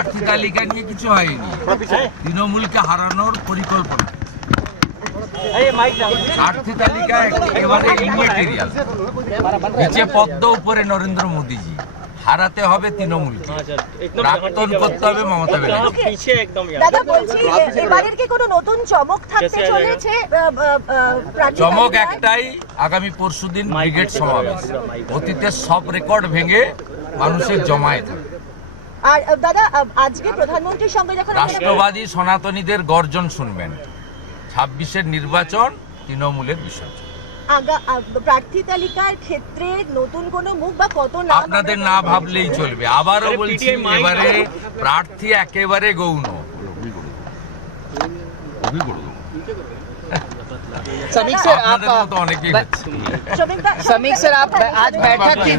প্রার্থী তালিকা নিয়ে কিছু হয়নি, তৃণমূলকে হারানোর পরিকল্পনা। প্রার্থী তালিকা একেবারে ইমেটেরিয়াল, নিচে পদ্ম উপরে নরেন্দ্র মোদীজি। হারাতে হবে তৃণমূলকে, প্রাক্তন করতে হবে মমতা ব্যানার্জি। দাদা বলছি, এবারের কি কোনো নতুন চমক থাকতে চলেছে? চমক একটাই, আগামী পরশুদিন ব্রিগেড সমাবেশ। অতীতের সব রেকর্ড ভেঙে মানুষের জমায়েত হবে। আর দাদা, আজকে প্রধানমন্ত্রীর সঙ্গে যখন রাষ্ট্রবাদী সনাতনীদের গর্জন শুনবেন। 26-এর নির্বাচন তৃণমূলের বিসর্জন। প্রার্থী তালিকার ক্ষেত্রে নতুন কোনো মুখ বা কত নাম আপনাদের না ভাবলেই চলবে। আবারও বলছি, এবারে প্রার্থী একেবারে গৌণ। समीक सर, आप समीक सर आप आज बैठक थी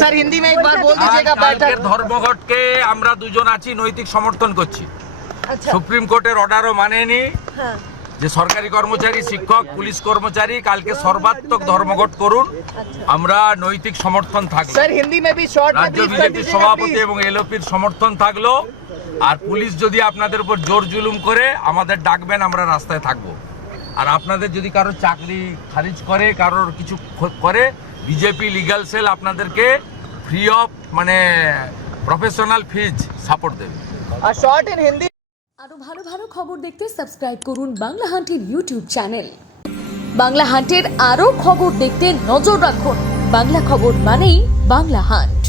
सर, हिंदी में एक बार बोल दीजिएगा। बैठक ধর্মঘটকে আমরা দুজন আছি, নৈতিক সমর্থন করছি। সুপ্রিম কোর্টের অর্ডারও মানেনি যে সরকারি কর্মচারী, শিক্ষক, পুলিশ কর্মচারী কালকে সর্বাত্মক ধর্মঘট করুন, আমরা নৈতিক সমর্থন থাকলো। सर हिंदी में भी शॉर्ट রাজ্য বিজেপির সভাপতি এবং এলওপির সমর্থন থাকলো। আর পুলিশ যদি আপনাদের উপর জোর জুলুম করে, আমাদের ডাকবেন, আমরা রাস্তায় থাকবো। আর আপনাদের যদি কারোর চাকরি খারিজ করে, কারোর কিছু করে, বিজেপি লিগ্যাল সেল আপনাদেরকে free of professional fees support দেবে। और शॉर्ट इन हिंदी। আরো ভালো ভালো খবর দেখতে সাবস্ক্রাইব করুন বাংলা হান্টের ইউটিউব চ্যানেল। বাংলা হান্টের আরো খবর দেখতে নজর রাখুন। বাংলা খবর মানেই বাংলা হান্ট।